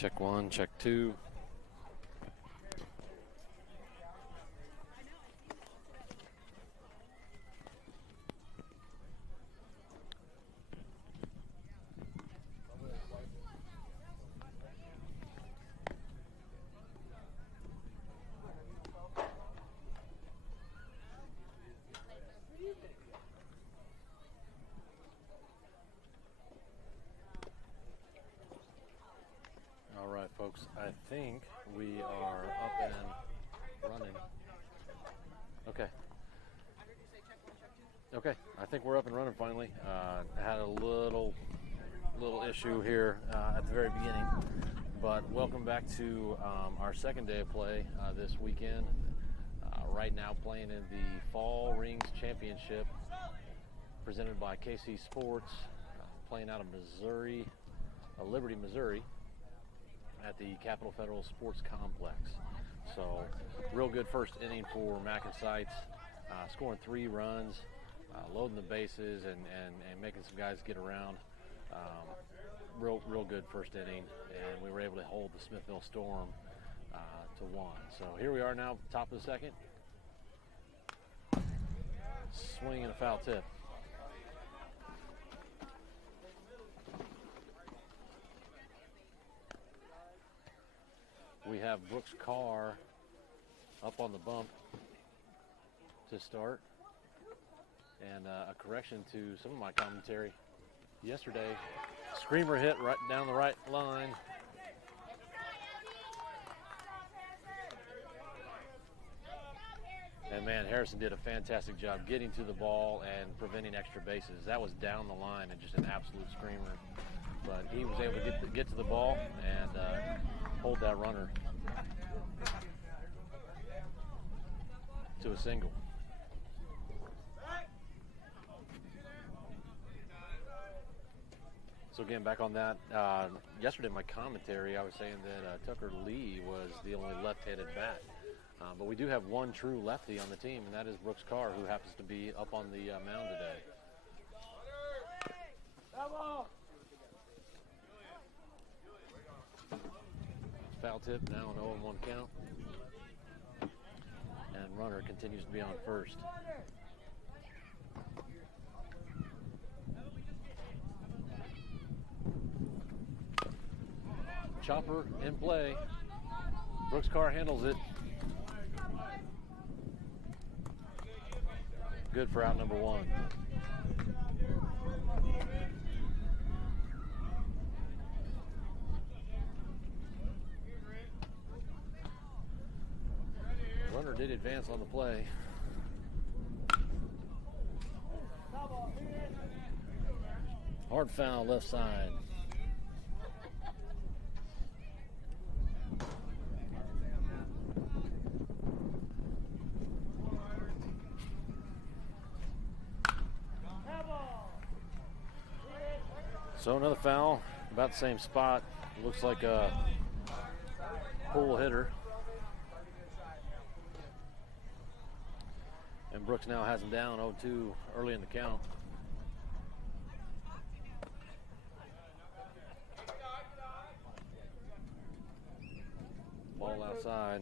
Check one, check two. All right, folks, I think we are up and running. Okay, I think we're up and running finally. I had a little issue here at the very beginning, but welcome back to our second day of play this weekend. Right now playing in the Fall Rings Championship presented by KC Sports, playing out of Missouri, Liberty, Missouri, at the Capital Federal Sports Complex. So, real good first inning for MacNSeitz, scoring 3 runs, loading the bases and making some guys get around. Real good first inning, and we were able to hold the Smithville Storm to 1. So here we are now, top of the second. Swing and a foul tip. We have Brooks Carr up on the bump to start. And a correction to some of my commentary yesterday. Screamer hit right down the right line. And man, Harrison did a fantastic job getting to the ball and preventing extra bases. That was down the line and just an absolute screamer. But he was able to get to the ball and hold that runner to a single. So again, back on that, yesterday in my commentary, I was saying that Tucker Lee was the only left-handed bat. But we do have one true lefty on the team, and that is Brooks Carr, who happens to be up on the mound today. Foul tip, now an 0-1 count. And runner continues to be on first. Chopper in play. Brooks Carr handles it. Good for out number 1. Runner did advance on the play. Hard foul left side. So another foul, about the same spot. Looks like a pull hitter. And Brooks now has him down 0-2 early in the count. Ball outside.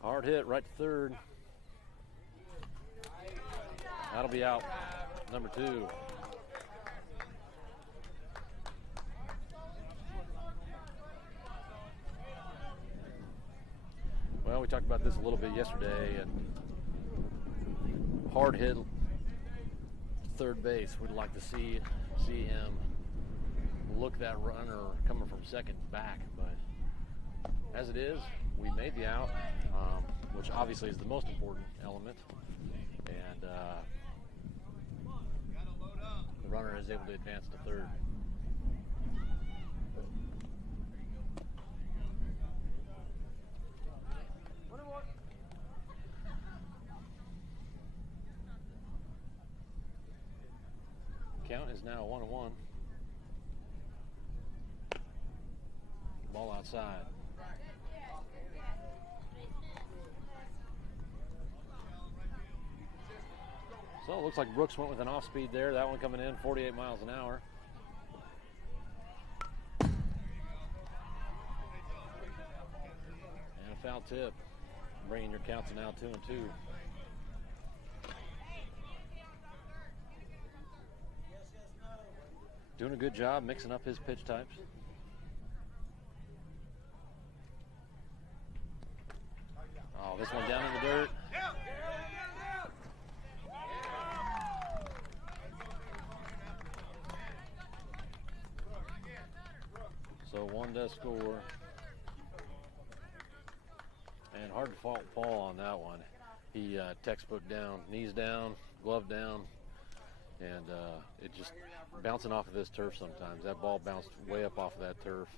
Hard hit right to third. That'll be out, number 2. Well, we talked about this a little bit yesterday, and hard hit third base. We'd like to see him look that runner coming from second back, but as it is, we made the out, which obviously is the most important element, and the runner is able to advance to third. Count is now 1-1. Ball outside. So it looks like Brooks went with an off speed there. That one coming in 48 miles an hour. And a foul tip, bringing your count to now 2-2. Doing a good job mixing up his pitch types. Oh, this one down in the dirt. So one does score. And hard to fault Paul on that one. He textbook down, knees down, glove down, and it just bouncing off of this turf sometimes. That ball bounced way up off of that turf.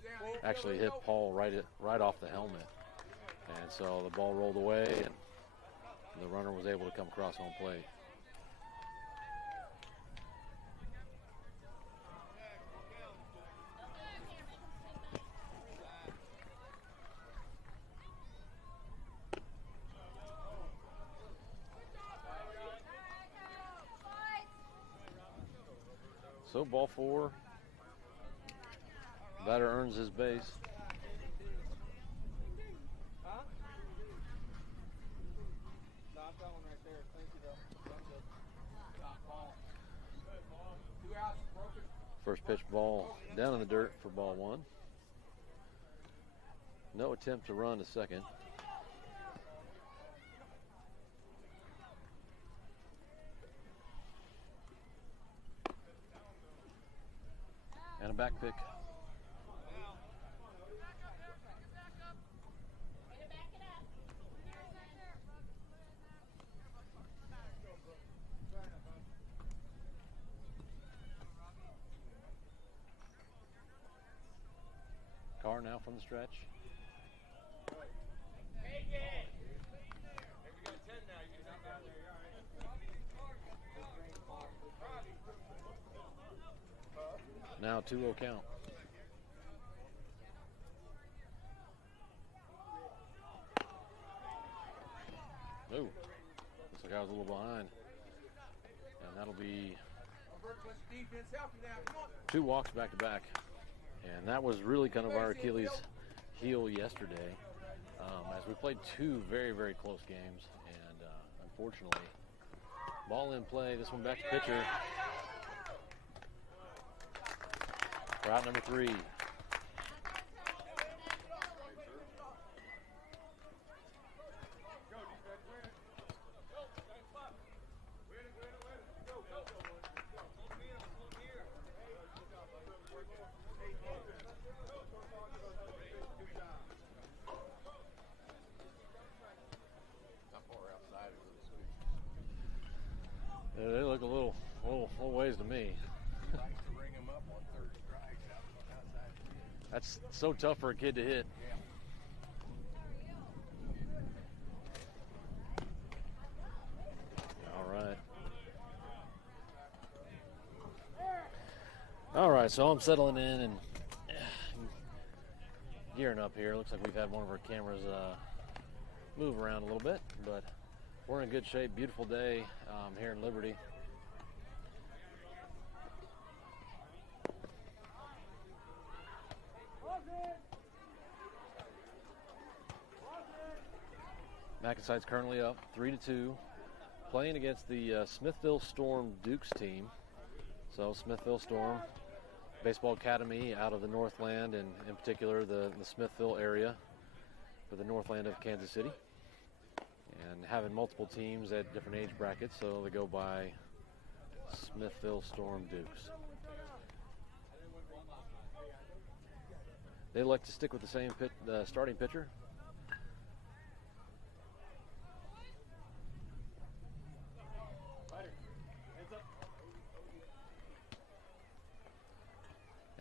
Actually hit Paul right off the helmet. And so the ball rolled away, and the runner was able to come across home plate. So ball 4. Batter earns his base. First pitch ball down in the dirt for ball 1. No attempt to run to second. And a back pick. Carr now from the stretch. Now 2-0 count. Ooh, looks like I was a little behind. And that'll be 2 walks back to back. And that was really kind of our Achilles heel yesterday, as we played 2 very, very close games. And unfortunately, ball in play. This one back to pitcher. Route number 3. Yeah, they look a little ways to me. That's so tough for a kid to hit. All right, so I'm settling in and gearing up here. Looks like we've had one of our cameras move around a little bit, but we're in good shape. Beautiful day here in Liberty. MacNSeitz currently up 3-2, playing against the Smithville Storm Dukes team. So Smithville Storm, baseball academy out of the Northland, and in particular the Smithville area for the Northland of Kansas City, and having multiple teams at different age brackets, so they go by Smithville Storm Dukes. They like to stick with the same starting pitcher.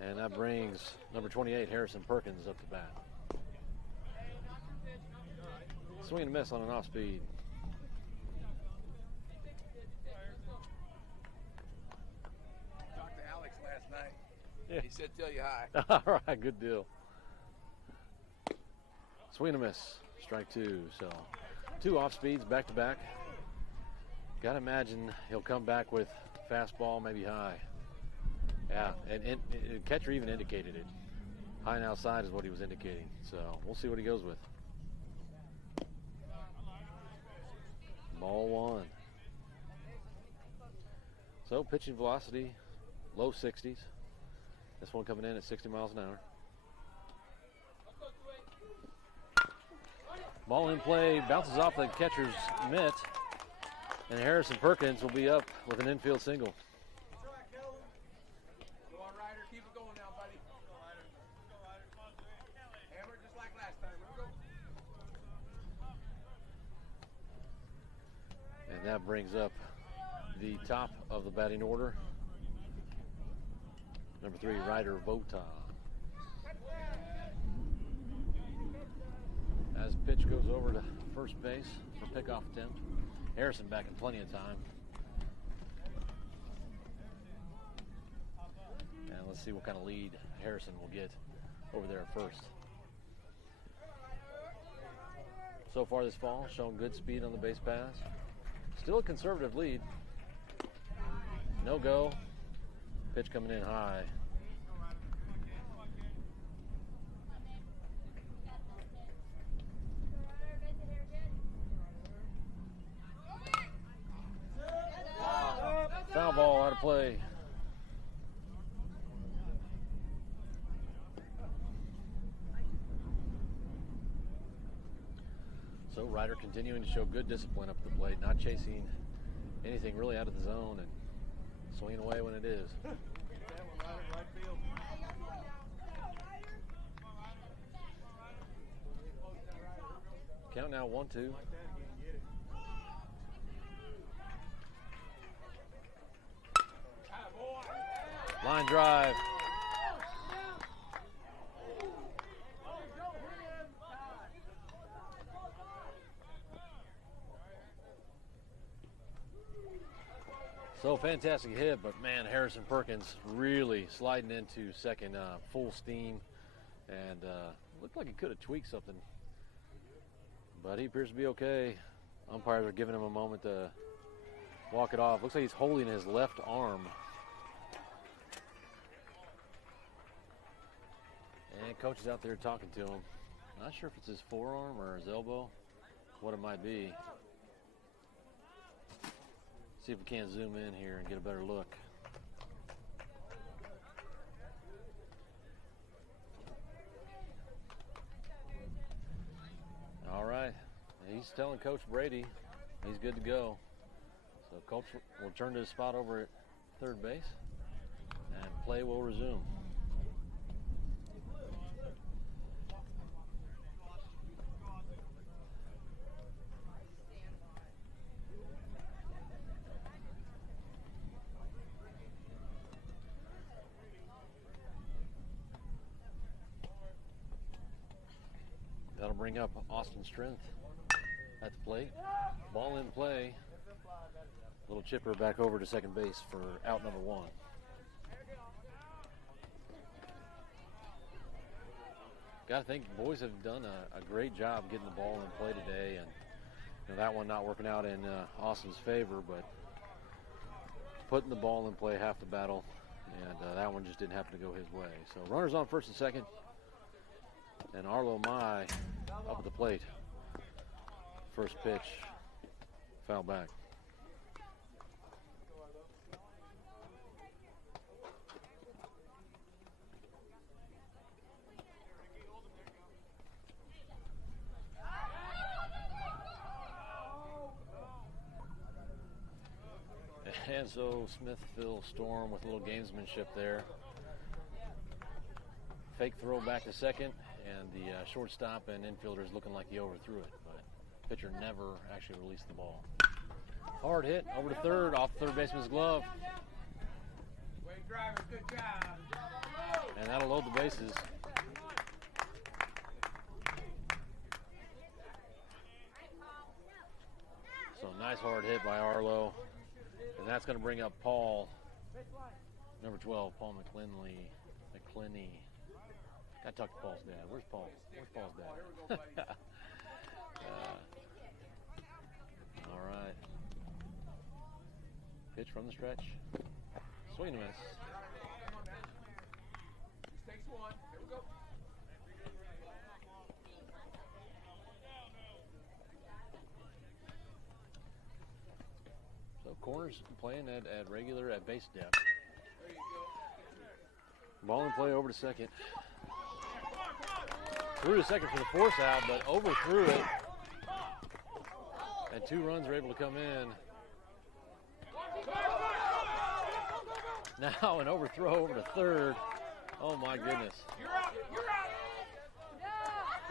And that brings number 28, Harrison Perkins, up to bat. Swing and a miss on an off speed. Talked to Alex last night. Yeah. He said, tell you hi. All right, good deal. Swing and a miss, strike 2. So 2 off speeds back to back. Gotta imagine he'll come back with fastball, maybe high. Yeah, and catcher even indicated it. High and outside is what he was indicating. So we'll see what he goes with. Ball one. So pitching velocity, low 60s. This one coming in at 60 miles an hour. Ball in play, bounces off the catcher's mitt, and Harrison Perkins will be up with an infield single. Go on, Ryder. Keep it going now, buddy. Hammer just like last time. Here we go. And that brings up the top of the batting order. Number 3, Ryder Vota. As pitch goes over to first base for pickoff attempt. Harrison back in plenty of time. And let's see what kind of lead Harrison will get over there at first. So far this fall, shown good speed on the base pass. Still a conservative lead. No go. Pitch coming in high. Foul ball out of play. So Ryder continuing to show good discipline up the plate, not chasing anything really out of the zone and swinging away when it is. Count now 1-2. Line drive. So fantastic hit, but man, Harrison Perkins really sliding into second full steam, and looked like he could have tweaked something, but he appears to be okay. Umpires are giving him a moment to walk it off. Looks like he's holding his left arm. And coach is out there talking to him. Not sure if it's his forearm or his elbow, what it might be. See if we can't zoom in here and get a better look. All right, he's telling Coach Brady he's good to go. So Coach will turn to his spot over at third base, and play will resume. That'll bring up Austin Strength at the plate. Ball in play. Little chipper back over to second base for out number 1. Gotta think the boys have done a great job getting the ball in play today, and you know, that one not working out in Austin's favor, but putting the ball in play half the battle, and that one just didn't happen to go his way. So runners on first and second, and Arlo Mai up at the plate. First pitch, foul back. And so Smithville Storm with a little gamesmanship there. Fake throw back to second, and the shortstop and infielder is looking like he overthrew it, but pitcher never actually released the ball. Hard hit over to third, off third baseman's glove. Wade Driver, good job. And that'll load the bases. So nice hard hit by Arlo. And that's going to bring up Paul, number 12, Paul McClinley. Gotta talk to Paul's dad. Where's Paul? Where's Paul's dad? All right. from the stretch. Swing and a miss. Come on now. Just takes one. There we go. So corners playing at regular at base depth. There you go. Ball in play over to second. Through to second for the force out, but overthrew it. And 2 runs are able to come in. Now an overthrow over to third. Oh my goodness. You're out. You're out.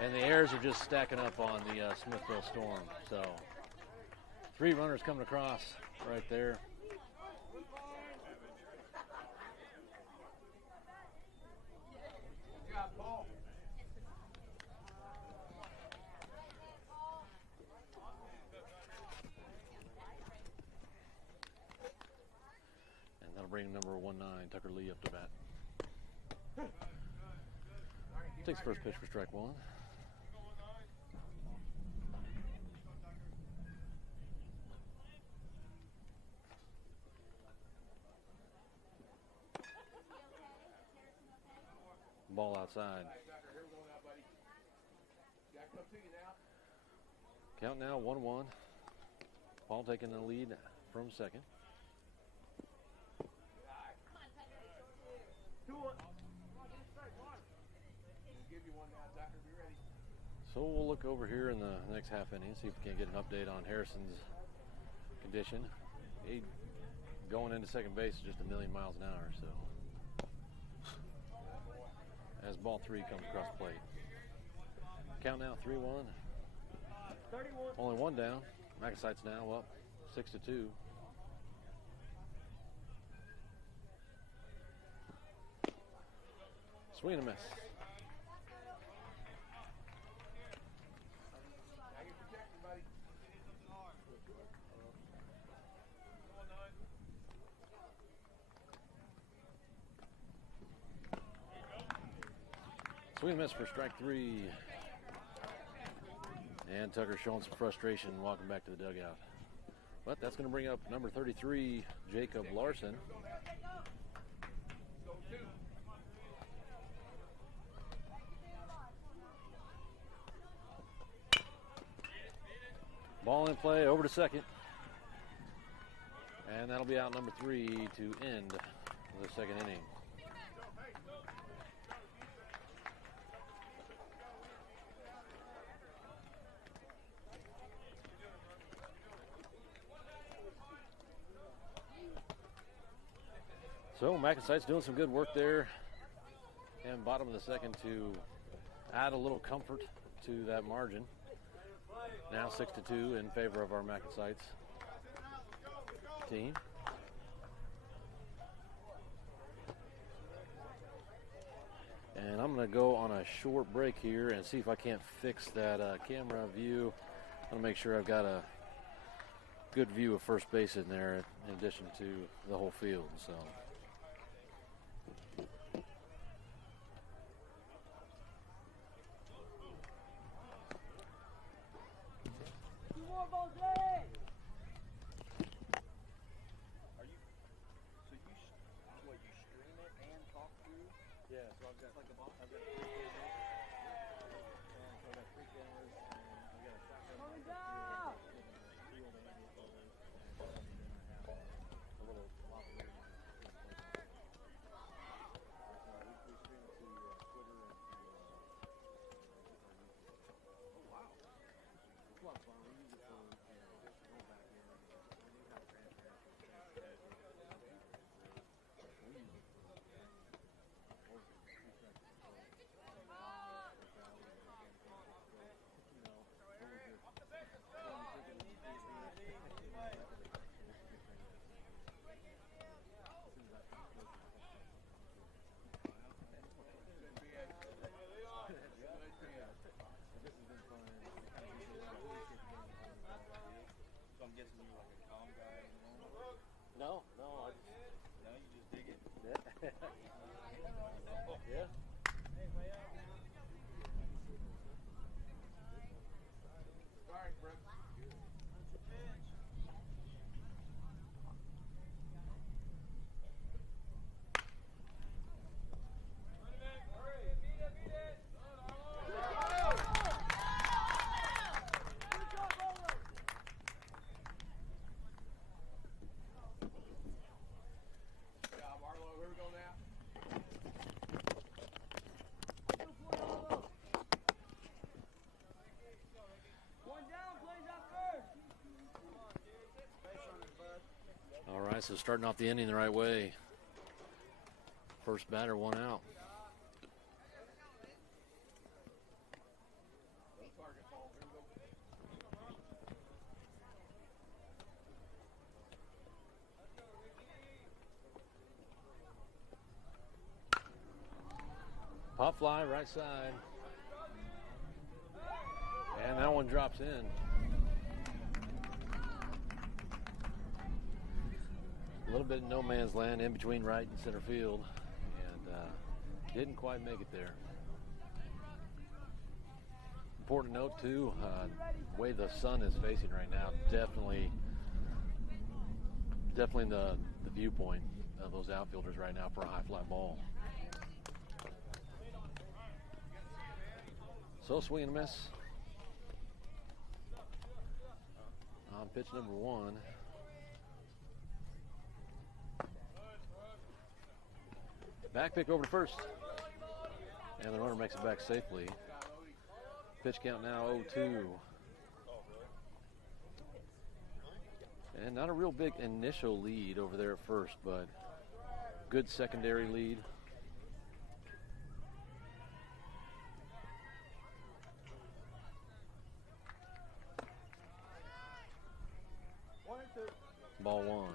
And the errors are just stacking up on the Smithville Storm. So 3 runners coming across right there. Good job, Paul. And that'll bring number 19, Tucker Lee, up to bat. Takes first pitch for strike 1. Ball outside. Here we go now, buddy. Got to come to you now. Count now 1-1. Paul taking the lead from second. 2-1. Give you one now, Tucker. Be ready. So we'll look over here in the next half inning, see if we can get an update on Harrison's condition. He going into second base is just 1,000,000 miles an hour, so. As ball 3 comes across the plate. Count now 3-1. 31. Only 1 down. MacNSeitz now up 6-2. Swing and a miss. Now you're protected, buddy. Swing and a miss for strike 3. And Tucker showing some frustration walking back to the dugout. But that's going to bring up number 33, Jacob Larson. Go 2. Ball in play over to second. And that'll be out number 3 to end the second inning. So MacNSeitz doing some good work there and bottom of the second to add a little comfort to that margin. Now 6-2 in favor of our MacNSeitz team. And I'm going to go on a short break here and see if I can't fix that camera view. I'm going to make sure I've got a good view of first base in there in addition to the whole field. So. Yeah. Sorry, Brooks. right, so starting off the inning the right way. First batter, one out. Pop fly, right side. And that one drops in. A little bit of no man's land in between right and center field. And didn't quite make it there. Important note too, the way the sun is facing right now, definitely the viewpoint of those outfielders right now for a high fly ball. So swing and a miss. On pitch number one. Back pick over to first. And the runner makes it back safely. Pitch count now 0-2. And not a real big initial lead over there at first, but good secondary lead. Ball one.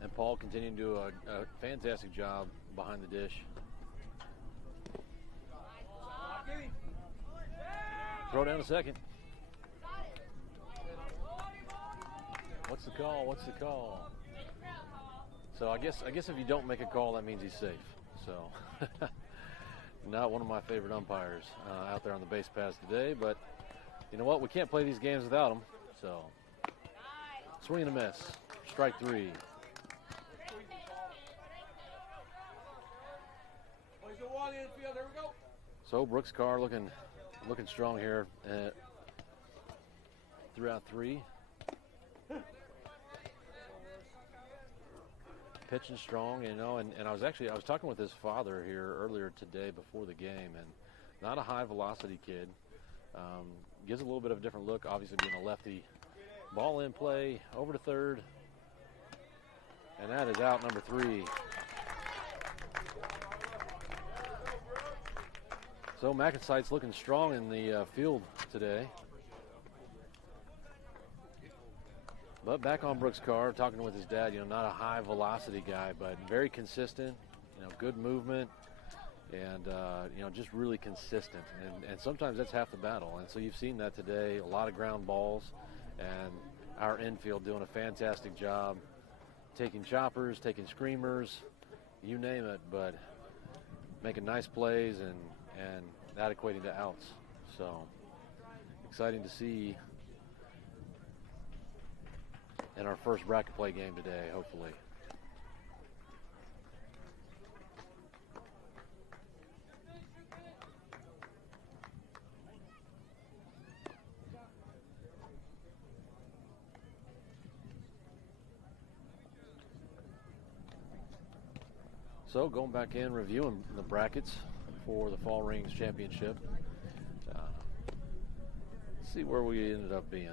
And Paul continuing to do a fantastic job behind the dish. Throw down a second. What's the call? What's the call? So I guess if you don't make a call, that means he's safe. So not one of my favorite umpires out there on the base paths today, but you know what? We can't play these games without him. So swing and a miss. Strike three. So Brooks Carr looking strong here throughout three. Pitching strong, you know, and I was talking with his father here earlier today before the game, and not a high velocity kid. Gives a little bit of a different look, obviously being a lefty. Ball in play, over to third, and that is out number three. So MacNSeitz looking strong in the field today. But back on Brooks Carr, talking with his dad, you know, not a high velocity guy, but very consistent, you know, good movement, and, you know, just really consistent. And sometimes that's half the battle. And so you've seen that today, a lot of ground balls, and our infield doing a fantastic job, taking choppers, taking screamers, you name it, but making nice plays and that equating to outs. So exciting to see in our first bracket play game today, hopefully. So going back in, reviewing the brackets for the Fall Rings Championship. Let's see where we ended up being.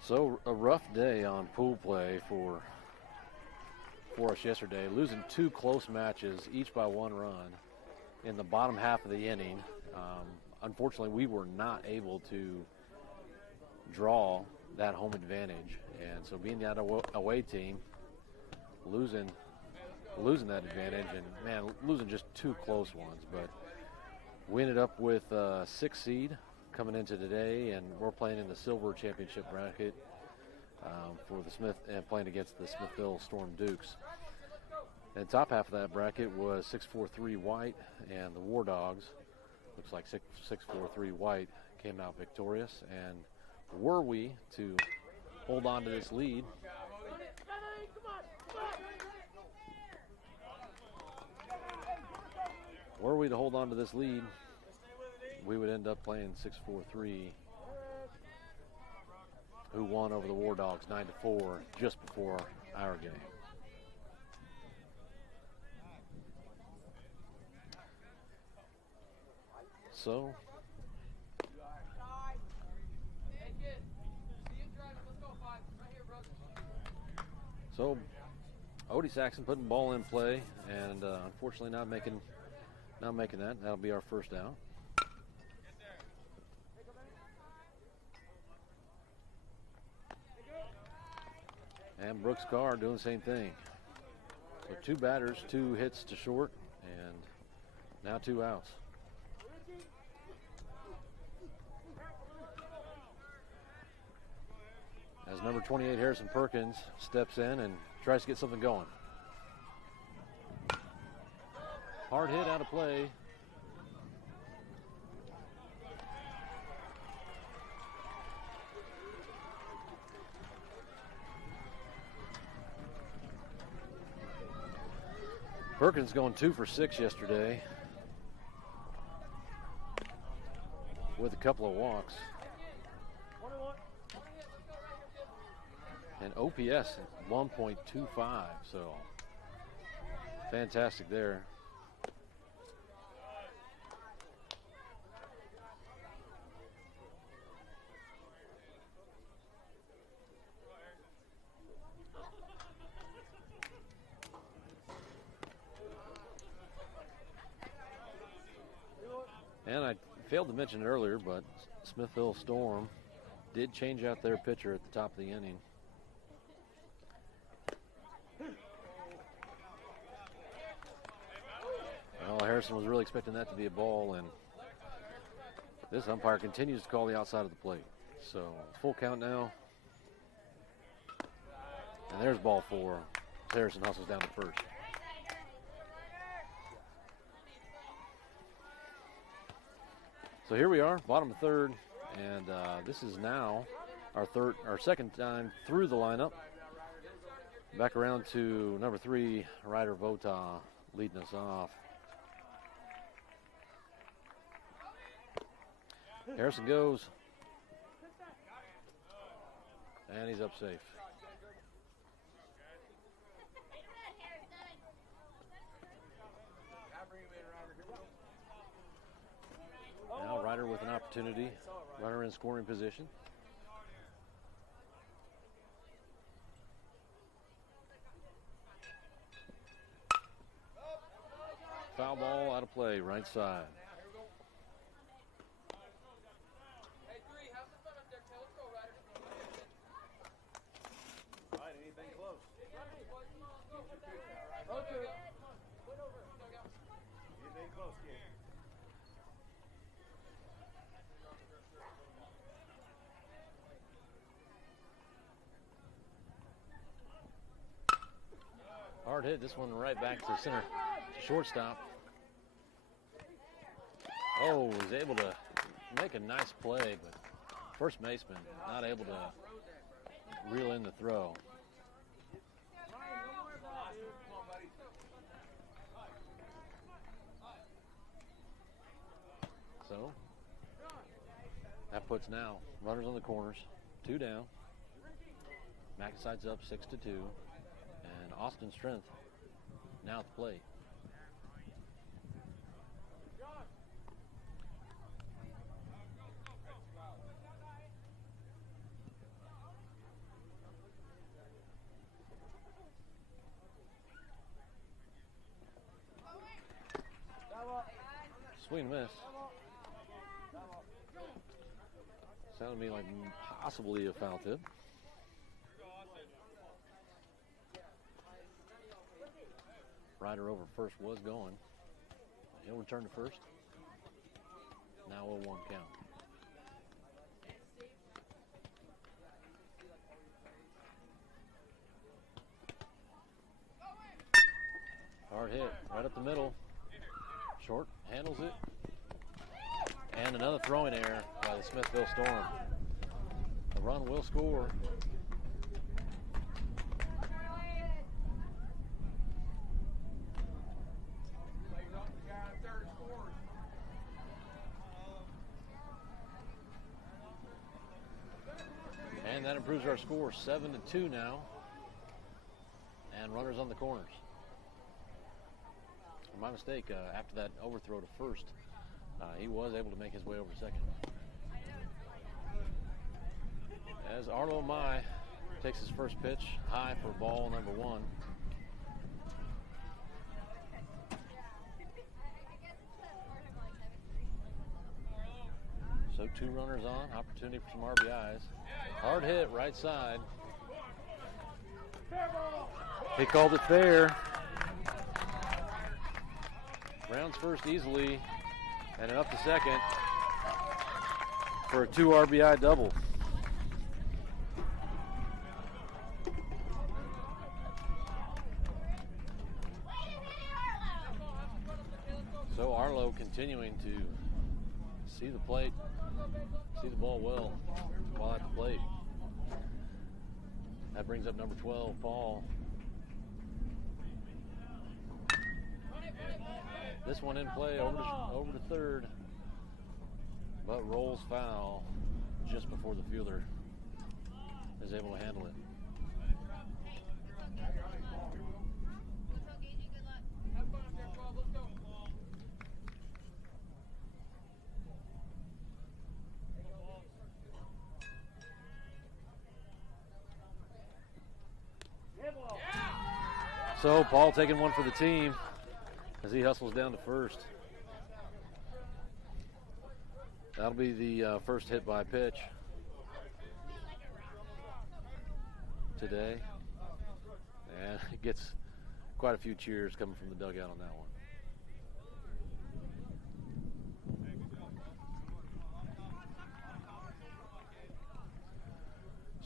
So a rough day on pool play for us yesterday, losing two close matches, each by one run in the bottom half of the inning. Unfortunately, we were not able to draw that home advantage, and so being that away team, losing that advantage, and man, losing just two close ones. But we ended up with a 6th seed coming into today, and we're playing in the Silver Championship bracket for the playing against the Smithville Storm Dukes. And the top half of that bracket was 6-4-3 White, and the War Dogs, looks like 6-4-3 White, came out victorious. And were we to hold on to this lead, we would end up playing 6-4-3 who won over the War Dogs 9-4 just before our game. So, Odie Saxon putting the ball in play, and unfortunately not making that. That'll be our first down. And Brooks Carr doing the same thing. So 2 batters, 2 hits to short, and now 2 outs. As number 28, Harrison Perkins, steps in and tries to get something going. Hard hit out of play. Perkins going 2 for 6 yesterday with a couple of walks. And OPS 1.25, so fantastic there. And I failed to mention it earlier, but Smithville Storm did change out their pitcher at the top of the inning. Well, Harrison was really expecting that to be a ball, and this umpire continues to call the outside of the plate. So full count now. And there's ball 4. Harrison hustles down to first. So here we are, bottom of third, and this is now our second time through the lineup. Back around to number 3, Ryder Vota, leading us off. Harrison goes, and he's up safe. Now Ryder with an opportunity, runner in scoring position. Foul ball out of play, right side. Hard hit, this one right back to center, to shortstop. Oh, was able to make a nice play, but first baseman not able to reel in the throw. So that puts now runners on the corners, 2 down. MacNSeitz up 6-2. And Austin Strength now at the plate. Swing and miss. Sounded to me like possibly a foul tip. Ryder over first was going. He'll return to first. Now 0-1 count. Hard hit right up the middle. Short handles it. And another throwing error by the Smithville Storm. A run will score. And that improves our score 7-2 now. And runners on the corners. My mistake, after that overthrow to first, he was able to make his way over to second. As Arlo Mai takes his first pitch high for ball number 1. So 2 runners on, opportunity for some RBIs. Hard hit, right side. He called it fair. Rounds first easily, and up to second for a 2 RBI double. So Arlo continuing to see the plate, see the ball well while at the plate. That brings up number 12, Paul. This one in play over to third, but rolls foul just before the fielder is able to handle it. So Paul taking one for the team as he hustles down to first. That'll be the first hit by pitch today. And it gets quite a few cheers coming from the dugout on that one.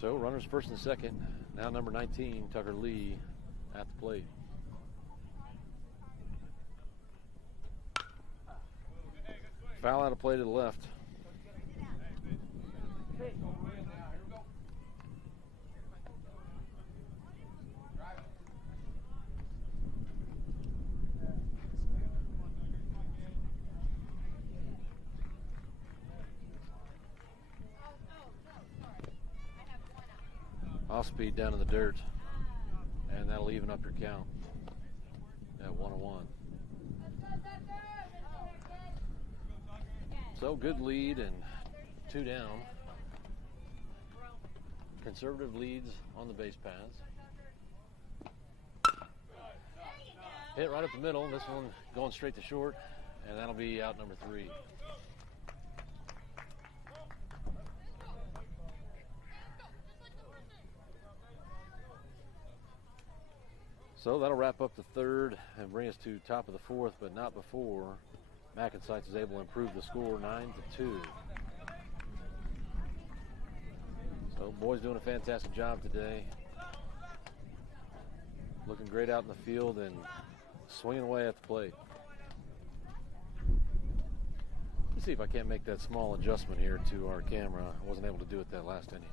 So runners first and second. Now number 19, Tucker Lee, at the plate. Foul out of play to the left. Off speed down in the dirt, and that'll even up your count at 1-1. So good lead and 2 down. Conservative leads on the base paths. Hit right up the middle. This one going straight to short, and that'll be out number 3. So that'll wrap up the third and bring us to top of the fourth, but not before MacNSeitz is able to improve the score 9-2. So boys doing a fantastic job today. Looking great out in the field and swinging away at the plate. Let's see if I can't make that small adjustment here to our camera. I wasn't able to do it that last inning.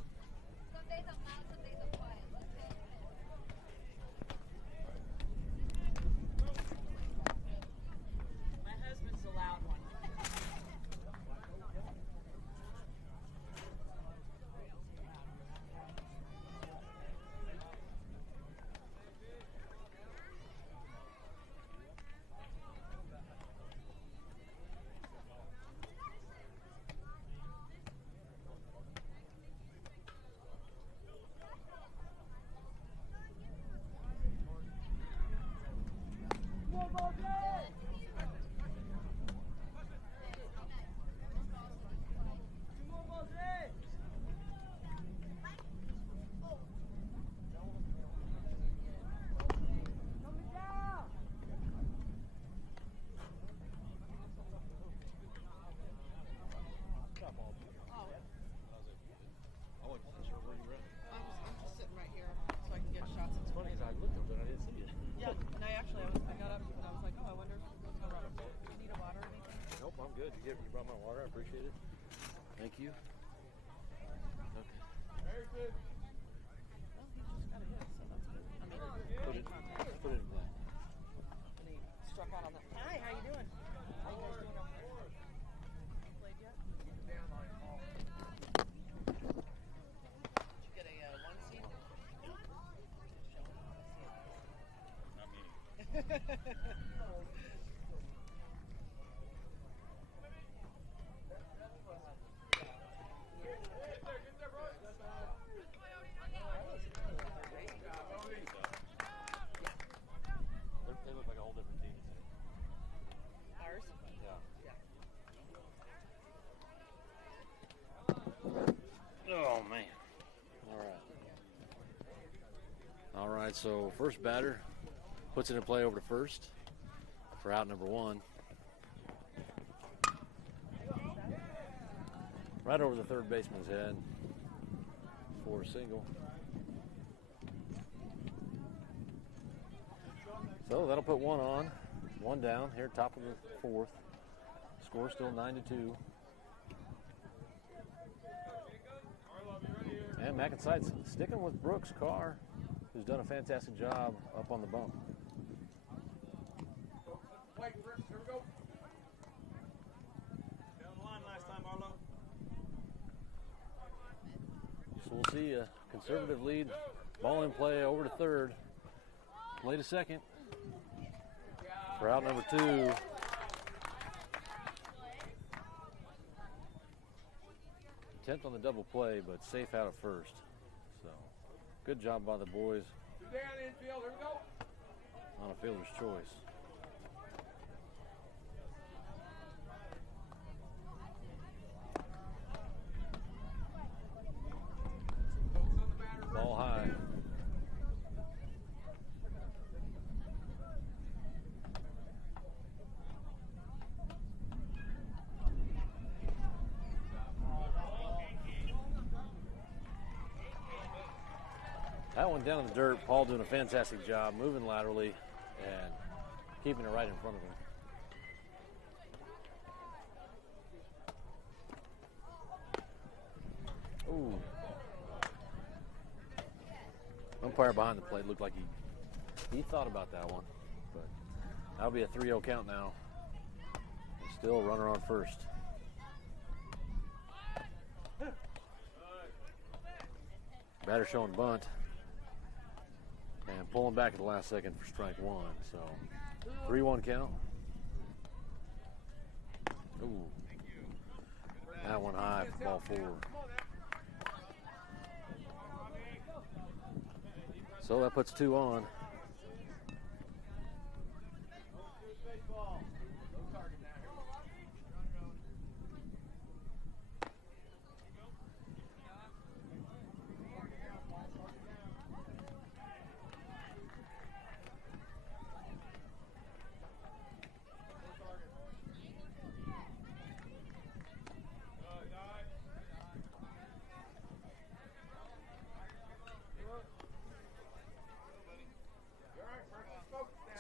You brought my water. I appreciate it. Thank you. Okay. Very good. Well, he just got a hit, so that's good. I mean, Put it in play. and he struck out on that. Hi, how you doing? How you guys doing over there? Played yet? Did you get They look like a whole different team. Ours? Yeah. Oh, man. All right, so first batter puts it in play over to first for out number one. Right over the third baseman's head for a single. So that'll put one on, one down here, top of the fourth. Score still 9-2. And MacNSeitz sticking with Brooks Carr, who's done a fantastic job up on the bump. Wait, Chris, here we go. Down the line last time, Arlo. So we'll see a conservative lead. Ball in play over to third. Play to second. For out number two. Attempt on the double play, but safe out at first. So good job by the boys Two down infield, here we go. on a fielder's choice. Focus on the batter. Ball high. That one down in the dirt. Paul doing a fantastic job, moving laterally and keeping it right in front of him. Ooh. Umpire behind the plate looked like he thought about that one, but that'll be a 3-0 count now. And still runner on first. Batter showing bunt and pulling back at the last second for strike one. So 3-1 count. Ooh. That one high for ball four. So that puts two on.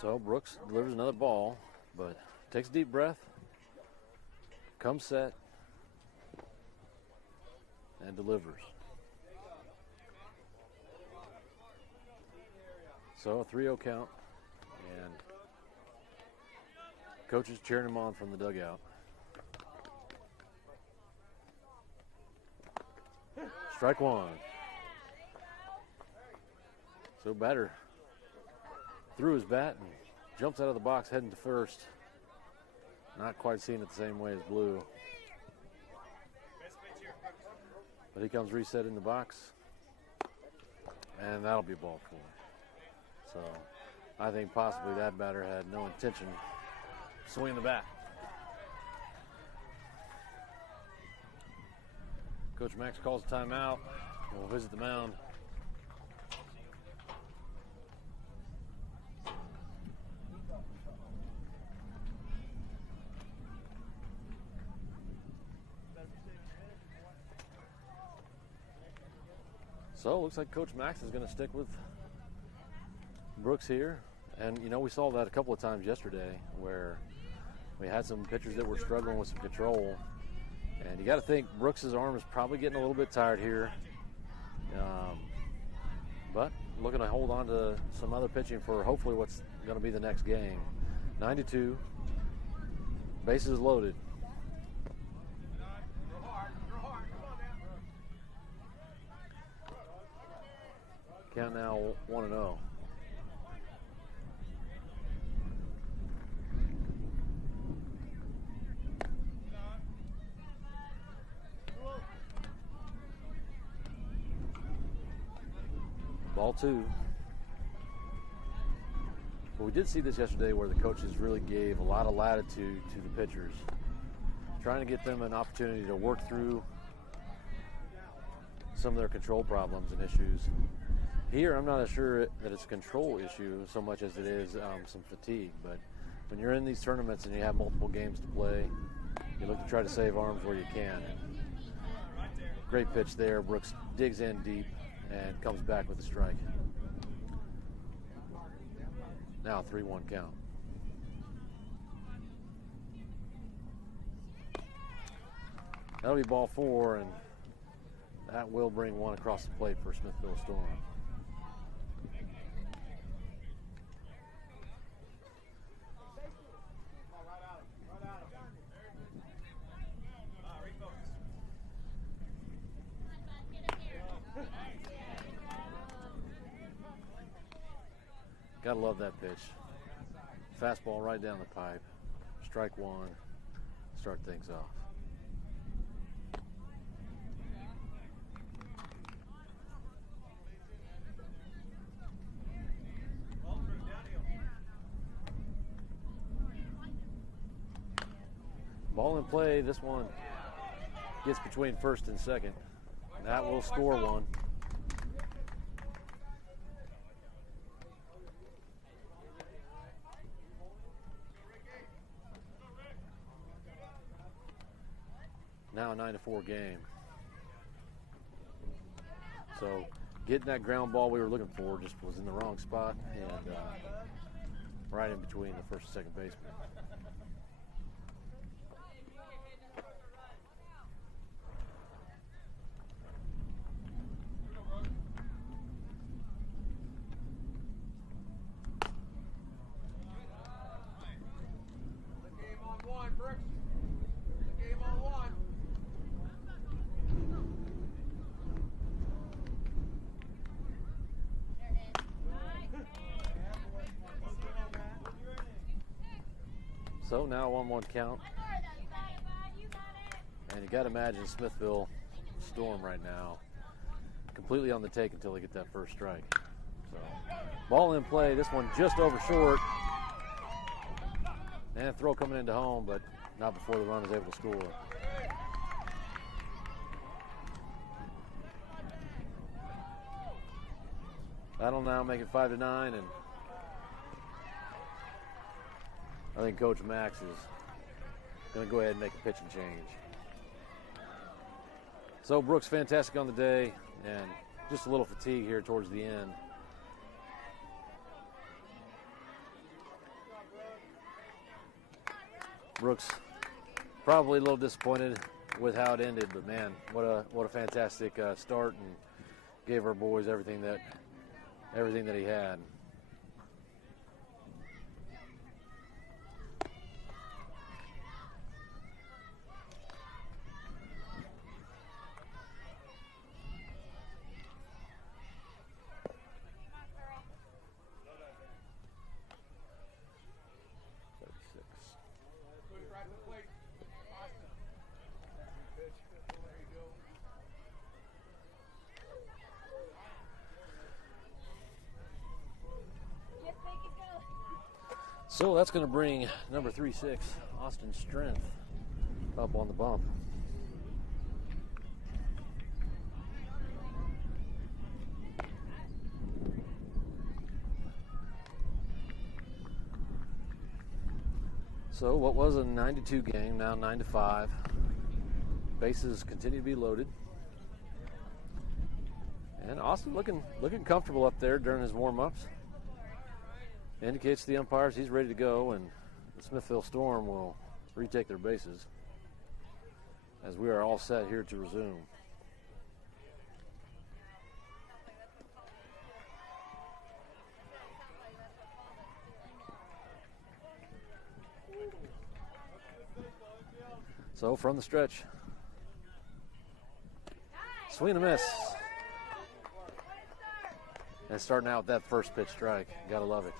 So Brooks delivers another ball, but takes a deep breath, comes set, and delivers. So a 3-0 count, and coach is cheering him on from the dugout. Strike one. So batter threw his bat and jumps out of the box heading to first. Not quite seeing it the same way as Blue. But he comes reset in the box. And that'll be ball four. So I think possibly that batter had no intention of swinging the bat. Coach Max calls a timeout. We'll visit the mound. So it looks like Coach Max is going to stick with Brooks here. And, you know, we saw that a couple of times yesterday where we had some pitchers that were struggling with some control. And you got to think Brooks's arm is probably getting a little bit tired here. But looking to hold on to some other pitching for hopefully what's going to be the next game. 9-2, bases loaded. Count now 1-0. Ball two. But we did see this yesterday where the coaches really gave a lot of latitude to the pitchers, trying to get them an opportunity to work through some of their control problems and issues. Here, I'm not as sure that it's a control issue so much as it is some fatigue. But when you're in these tournaments and you have multiple games to play, you look to try to save arms where you can. Great pitch there. Brooks digs in deep and comes back with a strike. Now 3-1 count. That'll be ball 4, and that will bring one across the plate for Smithville Storm. Gotta love that pitch. Fastball right down the pipe. Strike one. Start things off. Ball in play. This one gets between first and second. That will score one. Now a 9-4 game. So getting that ground ball we were looking for just was in the wrong spot and right in between the first and second baseman. The game on one, Brooks. The game on one. So now 1-1 count. And you got to imagine Smithville Storm right now completely on the take until they get that first strike. So ball in play. This one just over short. And a throw coming into home, but not before the run is able to score. That'll now make it 5-9, and I think Coach Max is going to go ahead and make a pitching change. So Brooks fantastic on the day, and just a little fatigue here towards the end. Brooks probably a little disappointed with how it ended, but man, what a fantastic start, and gave our boys everything that he had. So that's going to bring number 3-6, Austin Strength, up on the bump. So what was a 9-2 game, now 9-5. Bases continue to be loaded. And Austin looking comfortable up there during his warm-ups. Indicates to the umpires he's ready to go, and the Smithville Storm will retake their bases as we are all set here to resume. So from the stretch, swing and a miss. And starting out with that first pitch strike, gotta love it.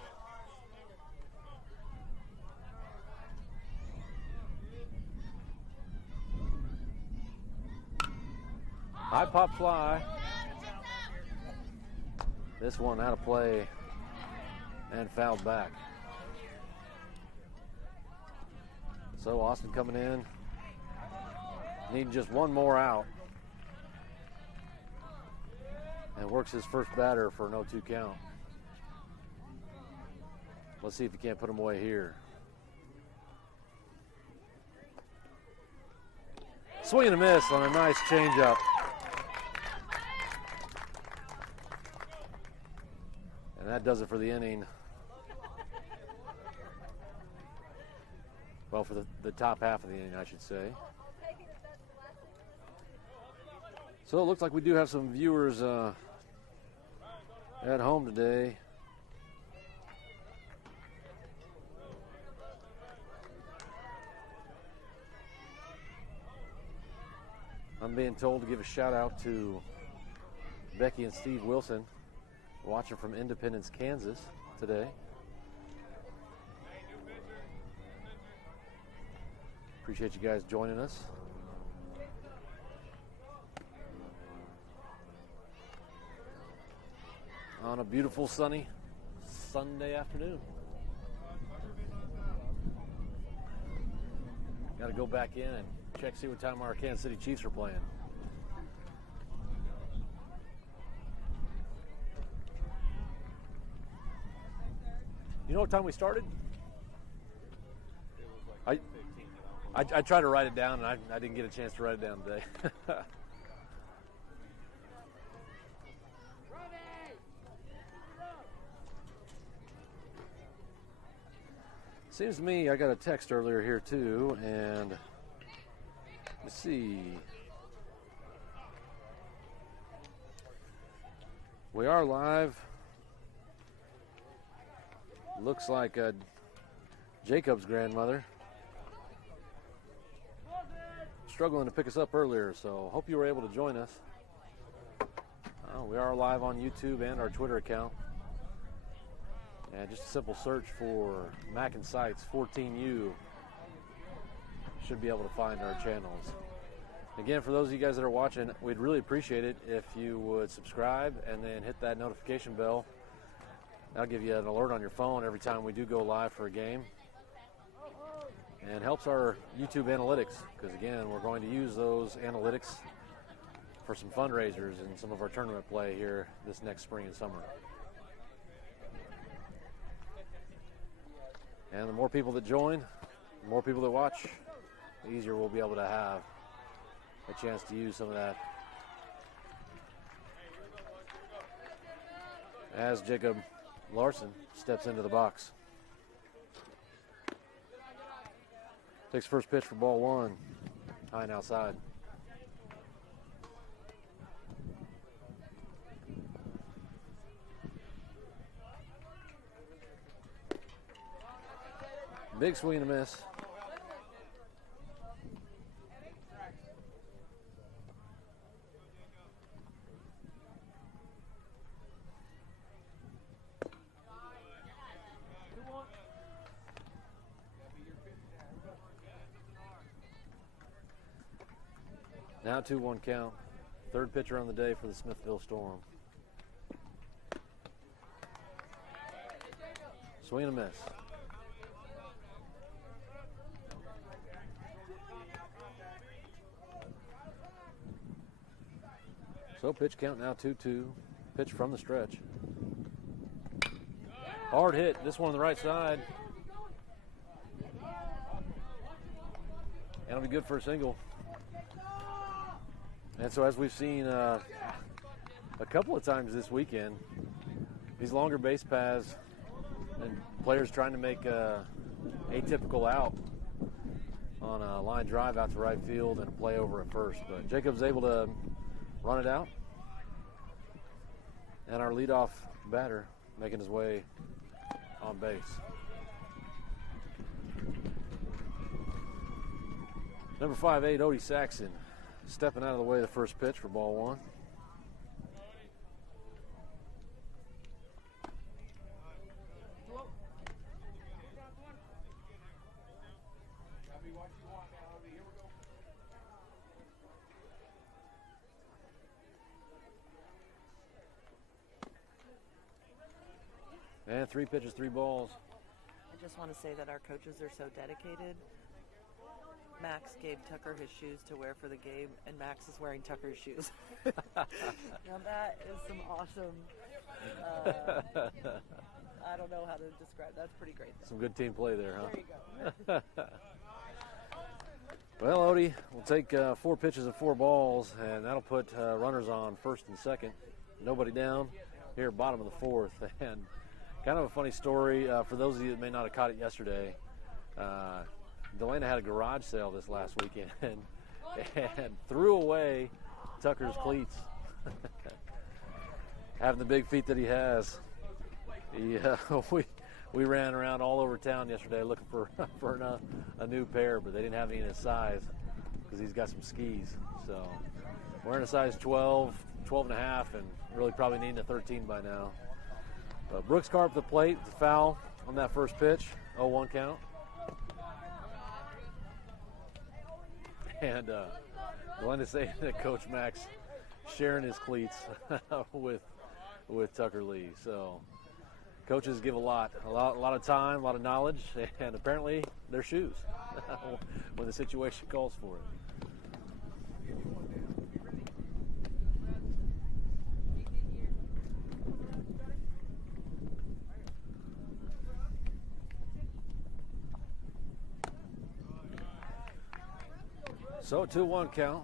High pop fly. This one out of play and fouled back. So Austin coming in, needing just one more out. And works his first batter for an 0-2 count. Let's see if he can't put him away here. Swing and a miss on a nice changeup. And that does it for the inning. Well, for the top half of the inning, I should say. So it looks like we do have some viewers at home today. I'm being told to give a shout out to Becky and Steve Wilson, watching from Independence, Kansas today. Appreciate you guys joining us. On a beautiful sunny Sunday afternoon. Got to go back in and check, see what time our Kansas City Chiefs are playing. You know what time we started? I tried to write it down, and I didn't get a chance to write it down today. Seems to me I got a text earlier here too, and let's see. We are live. Looks like Jacob's grandmother struggling to pick us up earlier, so hope you were able to join us. We are live on YouTube and our Twitter account. And just a simple search for MacNSeitz 14U. Should be able to find our channels. Again, for those of you guys that are watching, we'd really appreciate it if you would subscribe and then hit that notification bell. That'll give you an alert on your phone every time we do go live for a game. And it helps our YouTube analytics, because again, we're going to use those analytics for some fundraisers and some of our tournament play here this next spring and summer. And the more people that join, the more people that watch, the easier we'll be able to have a chance to use some of that. As Jacob Larson steps into the box. Takes first pitch for ball one, high and outside. Big swing and a miss. Now 2-1 count. Third pitcher on the day for the Smithville Storm. Swing and a miss. So pitch count now 2-2. Pitch from the stretch. Hard hit. This one on the right side. And it'll be good for a single. And so as we've seen a couple of times this weekend, these longer base paths and players trying to make a atypical out on a line drive out to right field and a play over at first. But Jacob's able to run it out. And our leadoff batter making his way on base. Number 5'8", Odie Saxon, stepping out of the way of the first pitch for ball one. And 3 pitches, 3 balls. I just want to say that our coaches are so dedicated. Max gave Tucker his shoes to wear for the game, and Max is wearing Tucker's shoes. Now that is some awesome. I don't know how to describe. That's pretty great, though. Some good team play there, huh? There you go. Well, Odie, we'll take 4 pitches and 4 balls, and that'll put runners on first and second. Nobody down here at bottom of the 4th. And kind of a funny story for those of you that may not have caught it yesterday. Delana had a garage sale this last weekend and threw away Tucker's cleats. Having the big feet that he has, we ran around all over town yesterday looking for a new pair, but they didn't have any in his size because he's got some skis. So wearing a size 12, 12 and a half, and really probably needing a 13 by now. But Brooks Carp at the plate, the foul on that first pitch, 0-1 count. And Glenda saying that Coach Max sharing his cleats with Tucker Lee. So coaches give a lot of time, a lot of knowledge, and apparently their shoes when the situation calls for it. So 2-1 count.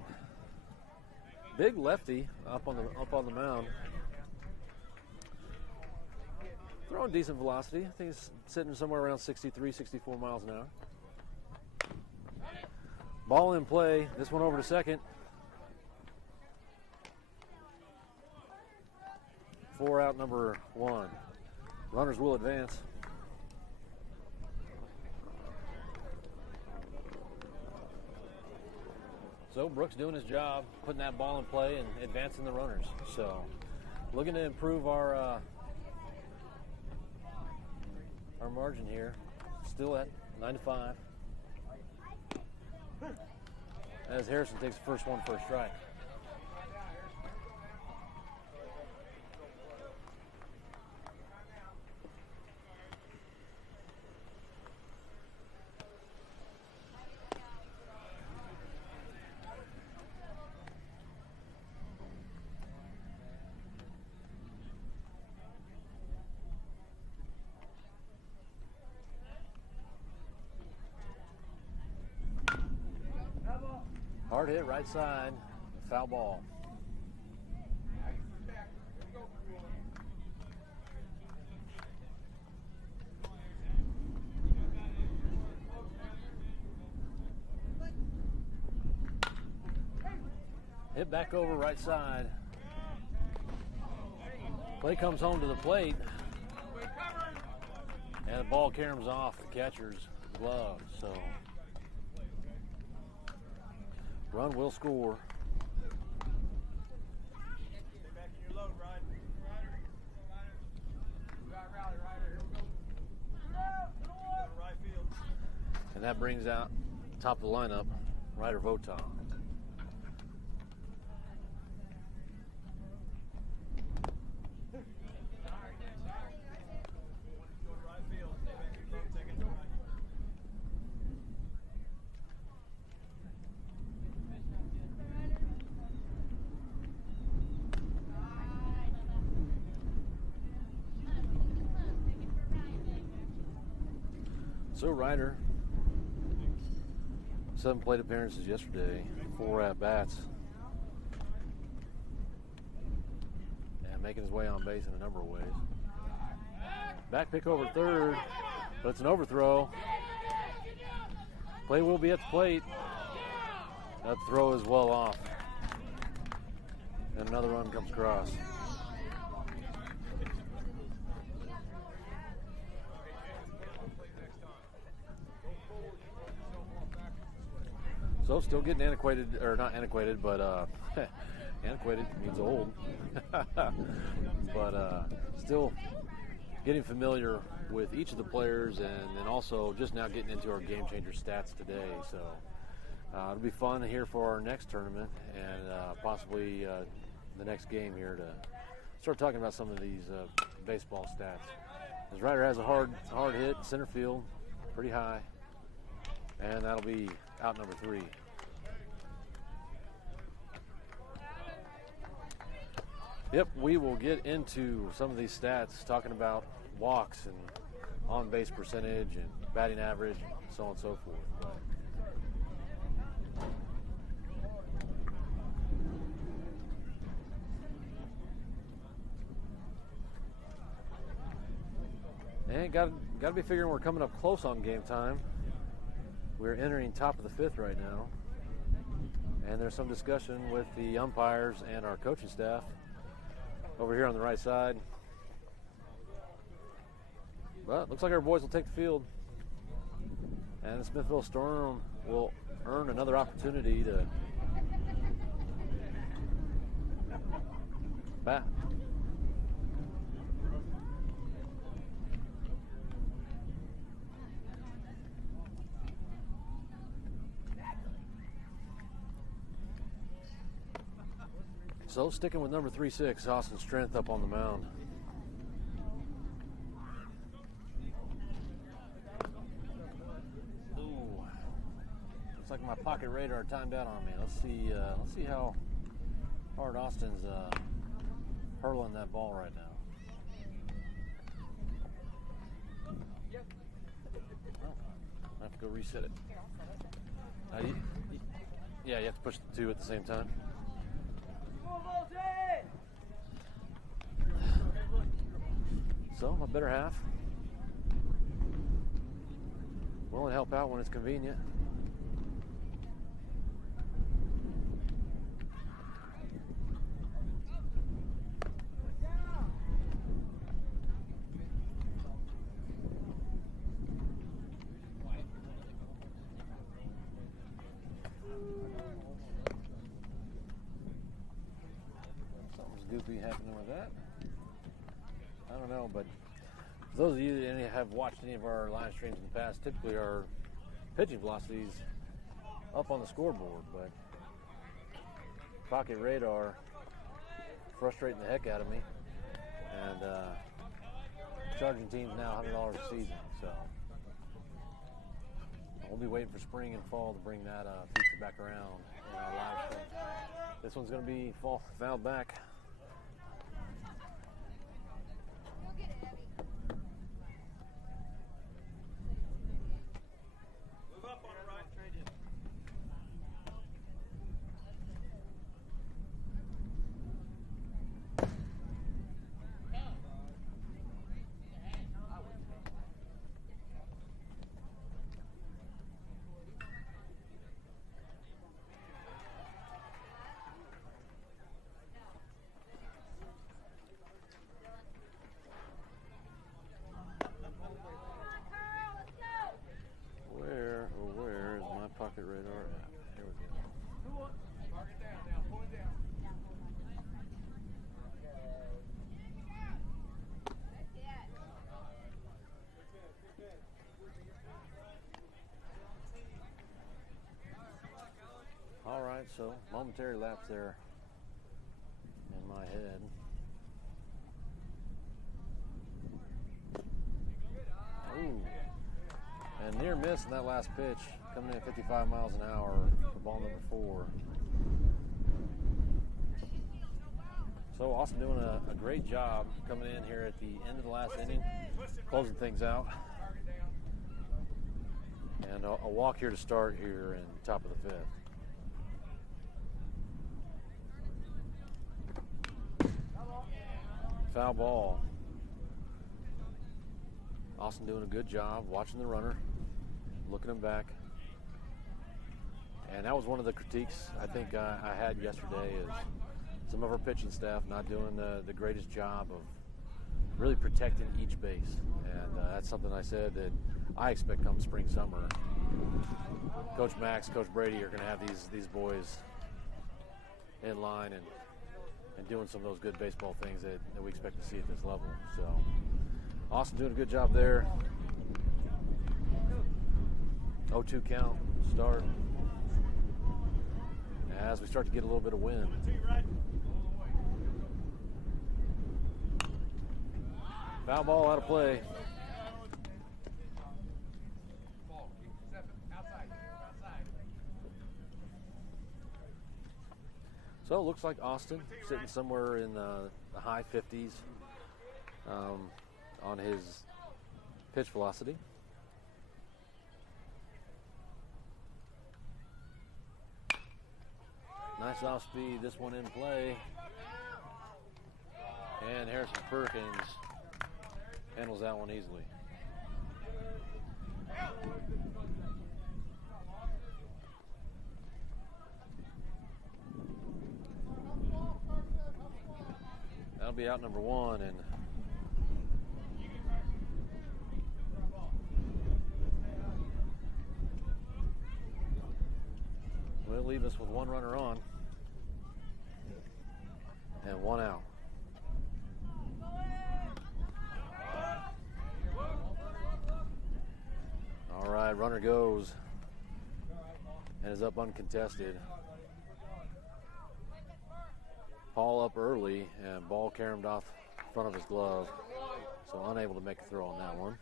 Big lefty up on the mound. Throwing decent velocity. I think he's sitting somewhere around 63, 64 miles an hour. Ball in play. This one over to second. 4 out, number 1. Runners will advance. So Brooks doing his job, putting that ball in play and advancing the runners. So looking to improve our margin here. Still at 9-5. As Harrison takes the first one for a strike. Hard hit right side, foul ball. Hit back over right side. Play comes home to the plate. And the ball caroms off the catcher's glove, so run will score. And that brings out top of the lineup, Ryder Votaw. So Ryder, 7 plate appearances yesterday, 4 at-bats. And making his way on base in a number of ways. Back pick over third, but it's an overthrow. Play will be at the plate. That throw is well off. And another run comes across. So still getting antiquated, or not antiquated, but antiquated means old. But still getting familiar with each of the players, and then also just now getting into our game changer stats today. So it'll be fun here for our next tournament and possibly the next game here to start talking about some of these baseball stats. As Ryder has a hard hit, center field, pretty high, and that'll be out number 3. Yep, we will get into some of these stats, talking about walks and on-base percentage and batting average and so on and so forth. And got to be figuring we're coming up close on game time. We're entering top of the 5th right now. And there's some discussion with the umpires and our coaching staff over here on the right side. But looks like our boys will take the field. And the Smithville Storm will earn another opportunity to bat. So sticking with number 3-6, Austin Strength up on the mound. Ooh, looks like my pocket radar timed out on me. Let's see how hard Austin's hurling that ball right now. Oh, I have to go reset it. Yeah, you have to push the 2 at the same time. So, my better half. Willing to help out when it's convenient. Something's goofy happening with that. I don't know, but for those of you that have watched any of our live streams in the past, typically our pitching velocities up on the scoreboard, but pocket radar frustrating the heck out of me, and charging teams now $100 a season, so we'll be waiting for spring and fall to bring that feature back around in our live stream. This one's going to be fouled back. Where is my pocket radar at? Here we go. Mark it down now. Pull it down. All right, so momentary lapse there in my head. Ooh. And near miss in that last pitch, coming in at 55 miles an hour for ball number 4. So Austin doing a great job coming in here at the end of the last inning, closing things out. And a walk here to start here in top of the 5th. Foul ball. Austin doing a good job watching the runner, looking him back. And that was one of the critiques I think I had yesterday, is some of our pitching staff not doing the greatest job of really protecting each base. And that's something I said that I expect come spring, summer. Coach Max, Coach Brady are going to have these boys in line and doing some of those good baseball things that we expect to see at this level. So Austin doing a good job there. 0-2 count, start. As we start to get a little bit of wind. Foul ball out of play. So it looks like Austin sitting somewhere in the high 50s on his pitch velocity. Nice off speed, this one in play. And Harrison Perkins handles that one easily. That'll be out number one, and will leave us with one runner on and one out. All right, runner goes and is up uncontested. Paul up early and ball caromed off front of his glove, so unable to make a throw on that one.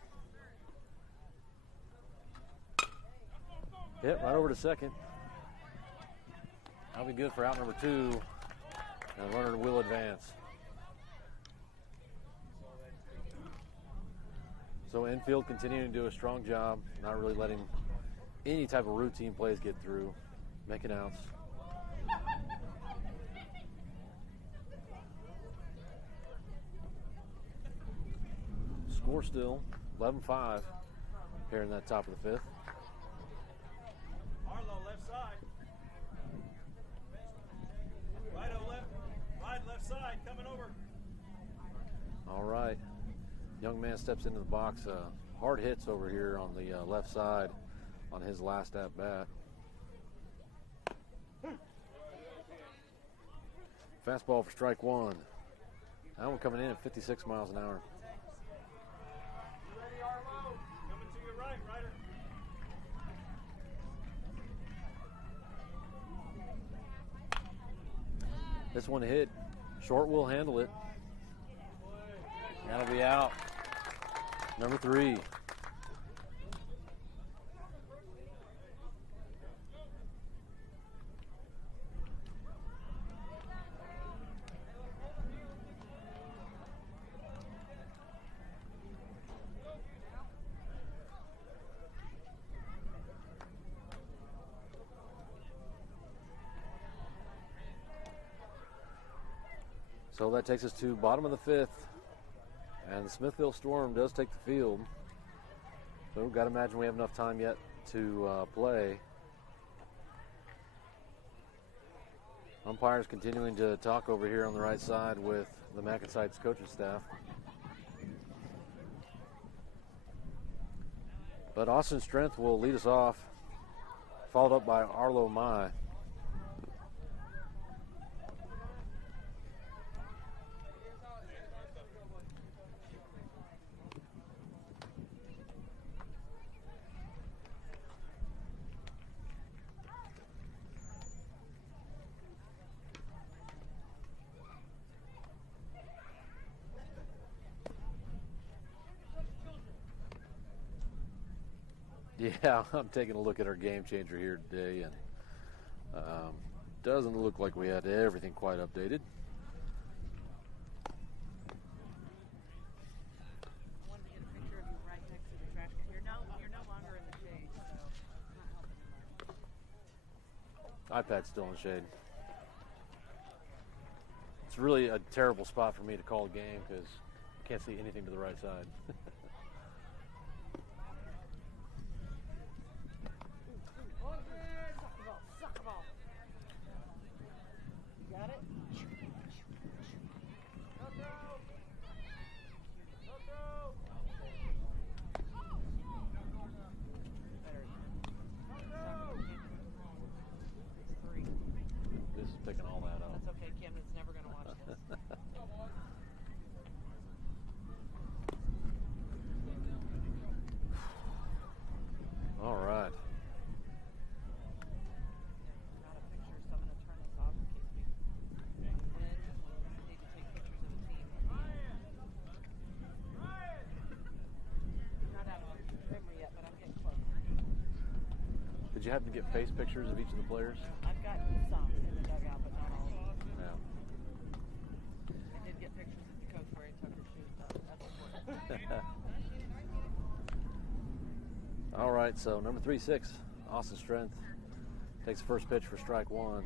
Hit right over to second. That'll be good for out number two, and the runner will advance. So infield continuing to do a strong job, not really letting any type of routine plays get through, making outs. Score still 11-5 here in that top of the fifth. Arlo, left side. Right, left side, coming over. All right. Young man steps into the box. Hard hits over here on the left side on his last at bat. Fastball for strike one. That one coming in at 56 miles an hour. You ready, Arlo? Coming to your right, Ryder. This one hit. Short will handle it. That'll be out. Number three. So that takes us to bottom of the fifth. And the Smithville Storm does take the field. So we've got to imagine we have enough time yet to play. Umpires continuing to talk over here on the right side with the MacNSeitz coaching staff. But Austin Strength will lead us off, followed up by Arlo Mai. Yeah, I'm taking a look at our game changer here today, and doesn't look like we had everything quite updated. I wanted to get a picture of you right next to the trash can. You're no longer in the shade, so it's not helping much. iPad's still in the shade. It's really a terrible spot for me to call a game because I can't see anything to the right side. Got it? This is picking all that up. That's okay, Camden's never going to watch this. All right. Not a picture, so I'm going to turn this off in case we win. We need to take pictures of the team. I'm not out of memory yet, but I'm getting close. Did you happen to get face pictures of each of the players? I've got some in the dugout, but not all of them. right, so number 3-6, Austin Strength, takes the first pitch for strike one.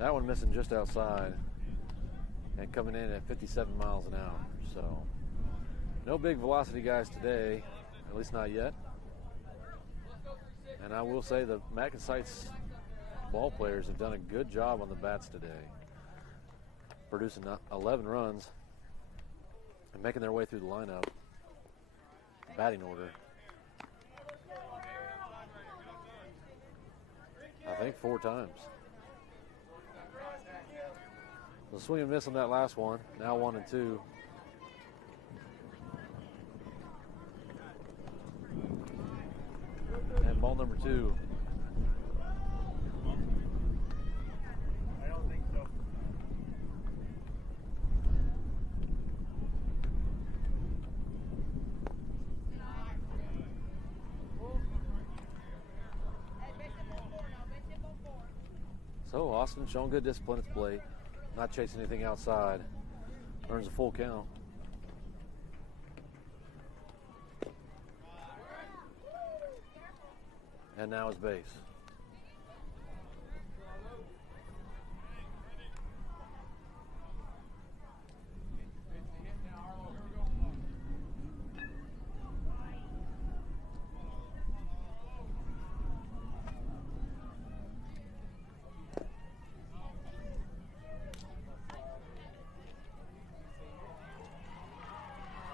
That one missing just outside and coming in at 57 miles an hour. So no big velocity guys today, at least not yet. And I will say the MacNSeitz ball players have done a good job on the bats today, producing 11 runs and making their way through the lineup, batting order. I think 4 times. The swing and miss on that last one, now 1-2. And ball number 2. I don't think so. So Austin showing good discipline at the plate, not chasing anything outside, earns a full count. And now his base.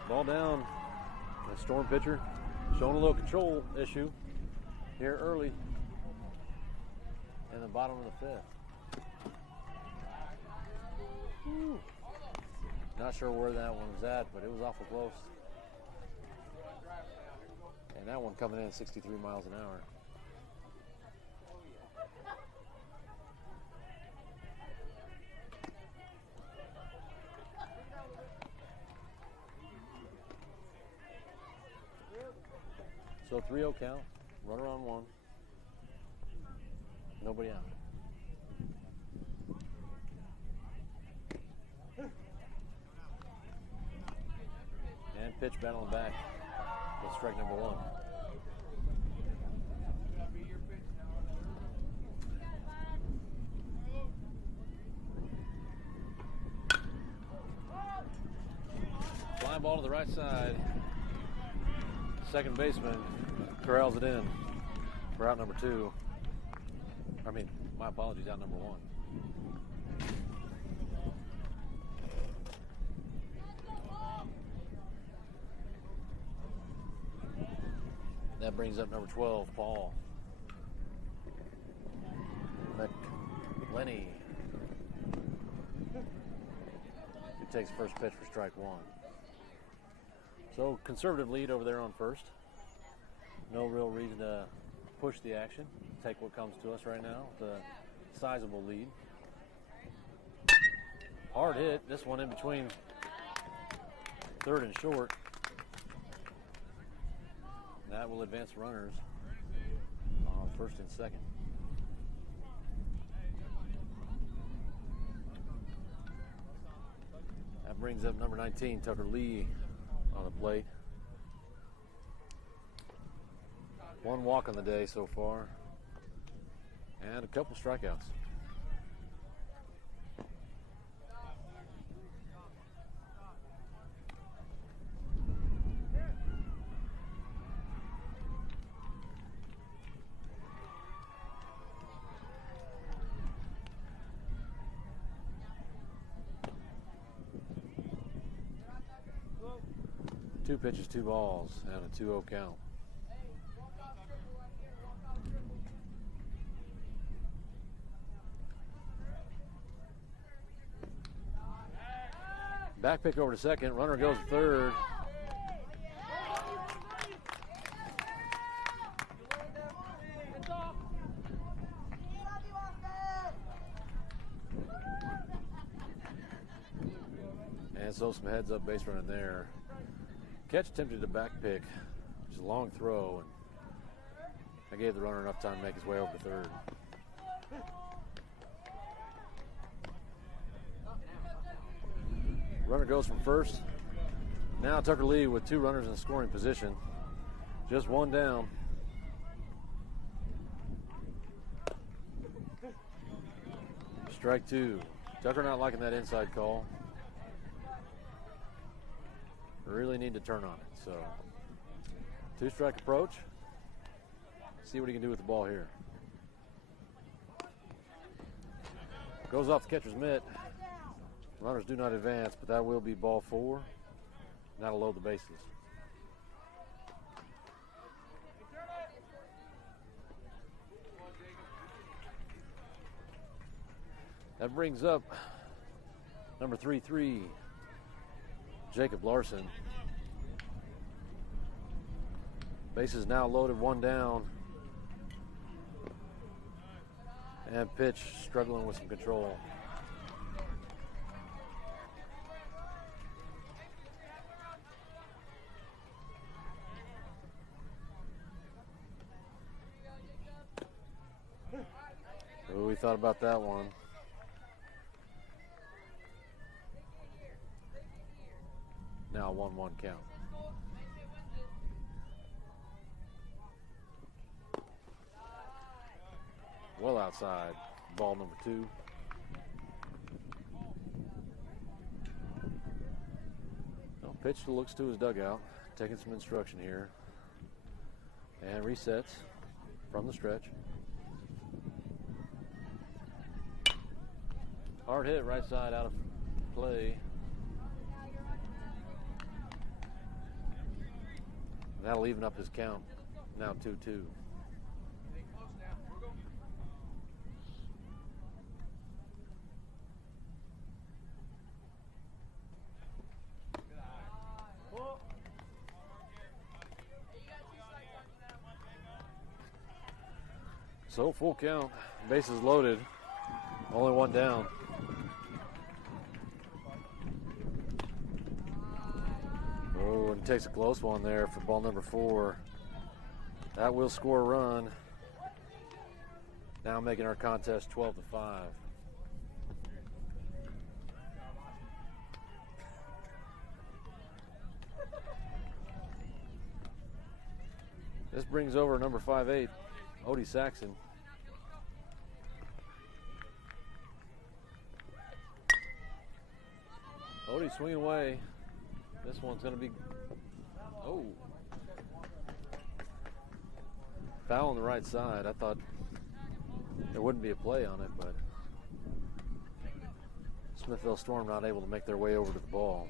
Ball down. The Storm pitcher showing a little control issue here early in the bottom of the 5th. Woo. Not sure where that one was at, but it was awful close. And that one coming in at 63 miles an hour. So 3-0 count, runner on 1, nobody out. And pitch battling back with strike number 1. Fly ball to the right side. Second baseman corrals it in for out number 2. I mean, my apologies, out number 1. That brings up number 12, Paul McLenny, who takes first pitch for strike 1. So conservative lead over there on first. No real reason to push the action. Take what comes to us right now. The sizable lead. Hard hit. This one in between third and short. That will advance runners on first and second. That brings up number 19, Tucker Lee, on the plate. 1 walk on the day so far, and a couple strikeouts. Two pitches, 2 balls, and a 2-0 count. Back pick over to second. Runner goes to third. And so some heads up base running there. Catch attempted a back pick, which is a long throw, and I gave the runner enough time to make his way over to third. Runner goes from first. Now Tucker Lee with 2 runners in scoring position. Just 1 down. Strike 2. Tucker not liking that inside call. Really need to turn on it. So 2-strike approach. See what he can do with the ball here. Goes off the catcher's mitt. Runners do not advance, but that will be ball 4. That'll load the bases. That brings up number 3-3, Jacob Larson. Bases now loaded, 1 down. And pitch struggling with some control. Oh, we thought about that one. Now 1-1 count. Well outside, ball number 2. Well, pitch looks to his dugout, taking some instruction here. And resets from the stretch. Hard hit, right side out of play. That'll even up his count. Now 2-2. So full count, bases loaded, only 1 down. Oh, and takes a close one there for ball number 4. That will score a run. Now making our contest 12-5. This brings over number 5'8", Odie Saxon. Odie swinging away. This one's going to be, oh, foul on the right side. I thought there wouldn't be a play on it, but Smithville Storm not able to make their way over to the ball.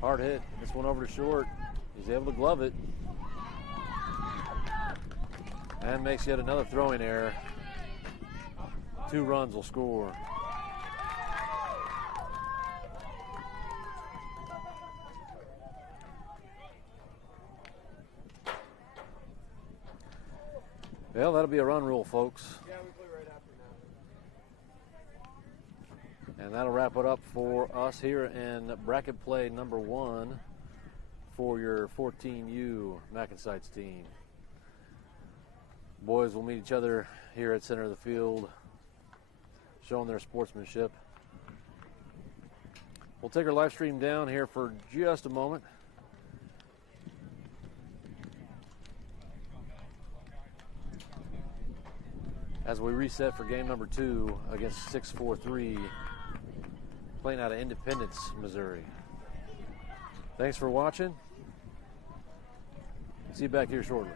Hard hit. This one over to short. He's able to glove it. And makes yet another throwing error. 2 runs will score. Well, that'll be a run rule, folks. Yeah, we play right after now. And that'll wrap it up for us here in bracket play number 1 for your 14U MacNSeitz team. Boys will meet each other here at center of the field, showing their sportsmanship. We'll take our live stream down here for just a moment. As we reset for game number 2 against 643, playing out of Independence, Missouri. Thanks for watching. See you back here shortly.